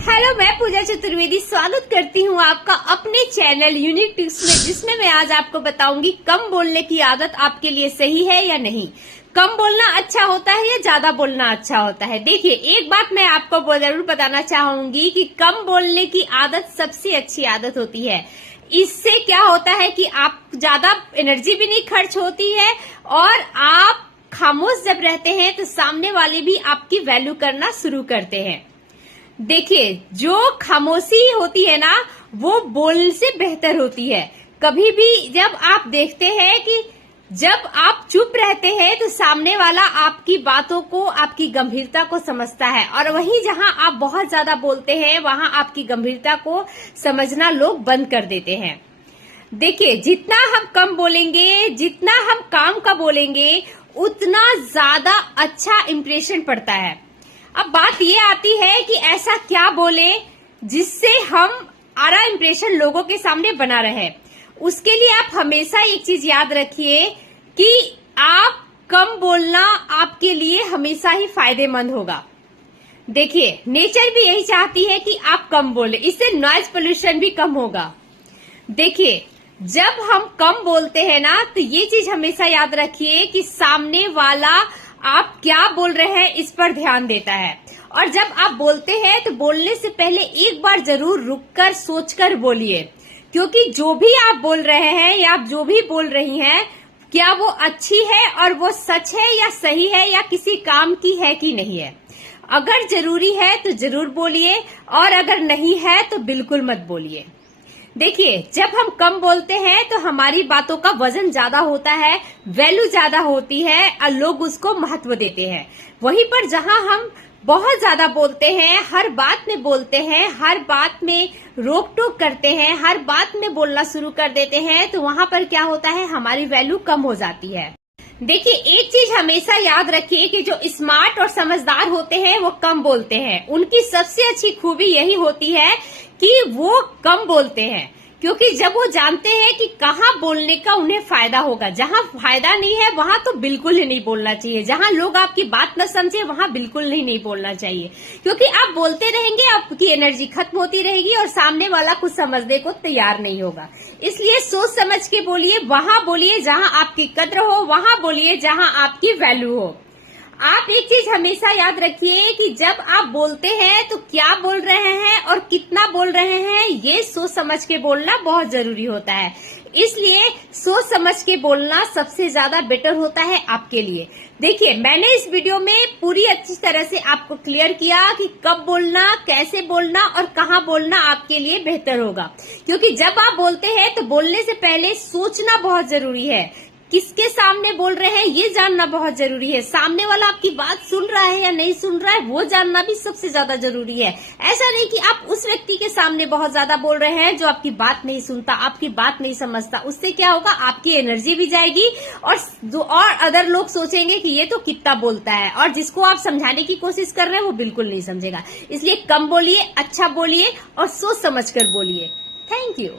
Hello, मैं पूजा चतुर्वेदी स्वागत करती हूँ आपका अपने चैनल यूनिक टिप्स में, जिसमें मैं आज आपको बताऊंगी कम बोलने की आदत आपके लिए सही है या नहीं। कम बोलना अच्छा होता है या ज्यादा बोलना अच्छा होता है। देखिए, एक बात मैं आपको जरूर बताना चाहूंगी कि कम बोलने की आदत सबसे अच्छी आदत होती है। इससे क्या होता है कि आप ज्यादा एनर्जी भी नहीं खर्च होती है और आप खामोश जब रहते हैं तो सामने वाले भी आपकी वैल्यू करना शुरू करते हैं। देखिए, जो खामोशी होती है ना, वो बोलने से बेहतर होती है। कभी भी जब आप देखते हैं कि जब आप चुप रहते हैं तो सामने वाला आपकी बातों को, आपकी गंभीरता को समझता है, और वहीं जहां आप बहुत ज्यादा बोलते हैं वहां आपकी गंभीरता को समझना लोग बंद कर देते हैं। देखिए, जितना हम कम बोलेंगे, जितना हम काम का बोलेंगे, उतना ज्यादा अच्छा इंप्रेशन पड़ता है। अब बात ये आती है कि ऐसा क्या बोले जिससे हमारा इंप्रेशन लोगों के सामने बना रहे। उसके लिए आप हमेशा एक चीज याद रखिए कि आप कम बोलना आपके लिए हमेशा ही फायदेमंद होगा। देखिए, नेचर भी यही चाहती है कि आप कम बोले, इससे नॉइज पोल्यूशन भी कम होगा। देखिए, जब हम कम बोलते हैं ना, तो ये चीज हमेशा याद रखिए कि सामने वाला आप क्या बोल रहे हैं इस पर ध्यान देता है। और जब आप बोलते हैं तो बोलने से पहले एक बार जरूर रुककर सोचकर बोलिए, क्योंकि जो भी आप बोल रहे हैं या आप जो भी बोल रही हैं, क्या वो अच्छी है और वो सच है या सही है या किसी काम की है कि नहीं है। अगर जरूरी है तो जरूर बोलिए, और अगर नहीं है तो बिल्कुल मत बोलिए। देखिए, जब हम कम बोलते हैं तो हमारी बातों का वजन ज्यादा होता है, वैल्यू ज्यादा होती है और लोग उसको महत्व देते हैं। वहीं पर जहां हम बहुत ज्यादा बोलते हैं, हर बात में बोलते हैं, हर बात में रोक टोक करते हैं, हर बात में बोलना शुरू कर देते हैं, तो वहां पर क्या होता है, हमारी वैल्यू कम हो जाती है। देखिए, एक चीज हमेशा याद रखिए कि जो स्मार्ट और समझदार होते हैं वो कम बोलते हैं। उनकी सबसे अच्छी खूबी यही होती है कि वो कम बोलते हैं, क्योंकि जब वो जानते हैं कि कहाँ बोलने का उन्हें फायदा होगा। जहाँ फायदा नहीं है वहां तो बिल्कुल ही नहीं बोलना चाहिए। जहाँ लोग आपकी बात न समझे वहां बिल्कुल ही नहीं बोलना चाहिए, क्योंकि आप बोलते रहेंगे, आपकी एनर्जी खत्म होती रहेगी और सामने वाला कुछ समझने को तैयार नहीं होगा। इसलिए सोच समझ के बोलिए, वहां बोलिए जहां आपकी कद्र हो, वहां बोलिए जहां आपकी वैल्यू हो। आप एक चीज हमेशा याद रखिए कि जब आप बोलते हैं तो क्या बोल रहे हैं और कितना बोल रहे हैं, ये सोच समझ के बोलना बहुत जरूरी होता है। इसलिए सोच समझ के बोलना सबसे ज्यादा बेटर होता है आपके लिए। देखिए, मैंने इस वीडियो में पूरी अच्छी तरह से आपको क्लियर किया कि कब बोलना, कैसे बोलना और कहाँ बोलना आपके लिए बेहतर होगा। क्योंकि जब आप बोलते हैं तो बोलने से पहले सोचना बहुत जरूरी है। किसके सामने बोल रहे हैं ये जानना बहुत जरूरी है। सामने वाला आपकी बात सुन रहा है या नहीं सुन रहा है, वो जानना भी सबसे ज्यादा जरूरी है। ऐसा नहीं कि आप उस व्यक्ति के सामने बहुत ज्यादा बोल रहे हैं जो आपकी बात नहीं सुनता, आपकी बात नहीं समझता। उससे क्या होगा, आपकी एनर्जी भी जाएगी और अदर लोग सोचेंगे कि ये तो कितना बोलता है, और जिसको आप समझाने की कोशिश कर रहे हैं वो बिल्कुल नहीं समझेगा। इसलिए कम बोलिए, अच्छा बोलिए और सोच समझ कर बोलिए। Thank you.